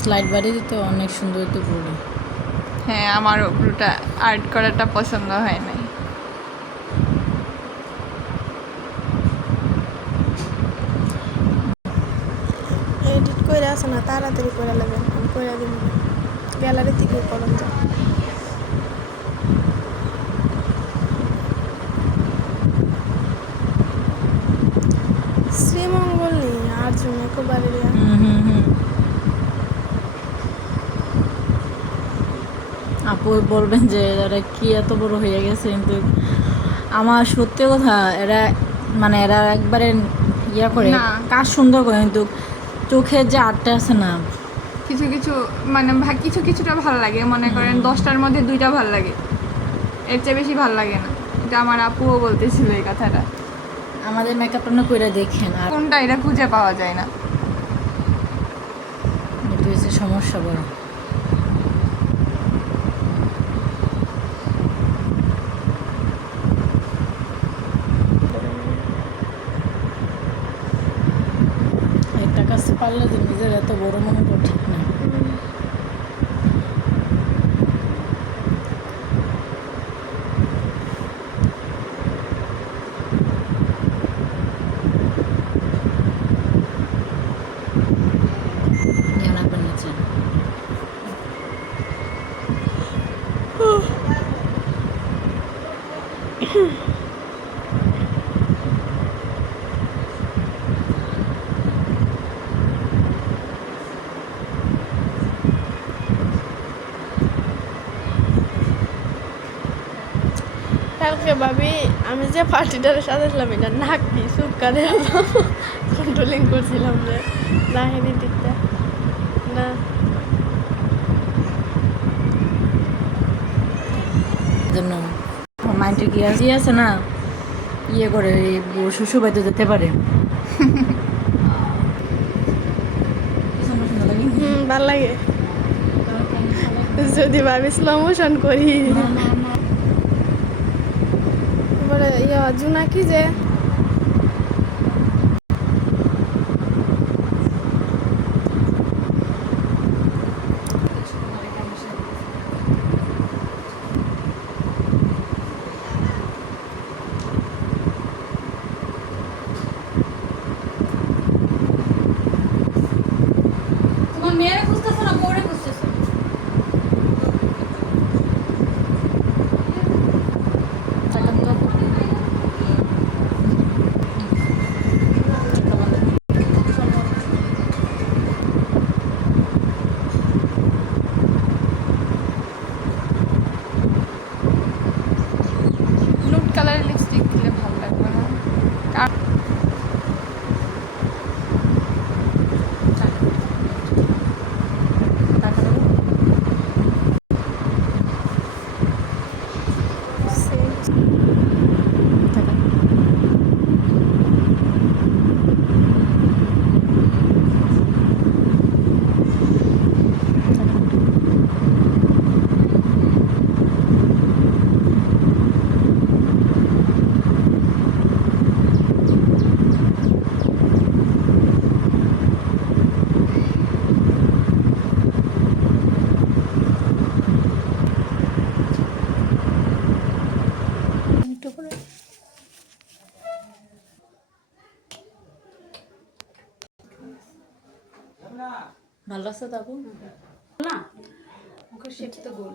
Slide বাড়িয়ে দিতে অনেক সুন্দর হতো পুরো। হ্যাঁ, আমারও ব্লুটা আর্ট করাটা পছন্দ হয় নাই। এডিট করে আসে না, তাড়াতাড়ি করে লাগেন, আমি করে দিব গ্যালারি থেকে করুন যা। শ্রীমঙ্গল নেই আর জন্য একবারে আপু বলবেন যে এরা কি এত বড় হয়ে গেছে, কিন্তু আমার সত্যি কথা এরা মানে এরা একবারে ইয়া করে না। কাজ সুন্দর করে, কিন্তু চোখের যে আটটা আছে না, কিছু কিছু মানে কিছুটা ভালো লাগে, মনে করেন 10টার মধ্যে 2টা ভালো লাগে, এর চেয়ে বেশি ভালো লাগে না। এটা আমার আপুও বলতেছিল এই কথাটা। আমাদের মেকআপটা না করে দেখেন, আর কোনটা এটা খুঁজে পাওয়া যায় না। এটা হচ্ছে সমস্যা বড়। একটা কাজ পারলে যে নিজের এত বড় মনে কর ঠিক না। ধ্যান রাখবেন নিচে। কালকে ভাবি আমি যে পার্টিটারে সাজাইছিলাম এটা নাক কি সুক্কারে কন্ট্রোলিং করছিলাম যে নাকের দিকটা না। জন্য মাইন্ডে কি আছে না, ইয়ে করে শ্বশুর বাড়িতে যেতে পারে। ভাল লাগে যদি ভাবি স্লো মোশন করি। এবারে ইয়া জোনাকি যে তোমার মেয়েরা খুঁজতেছো না বউরে খুঁজতেছো? নুড কালারের লিপস্টিক দিলে ভালো লাগবে না? ভালো লাগছে তো আপু? না মুখের শেপ তো গোল।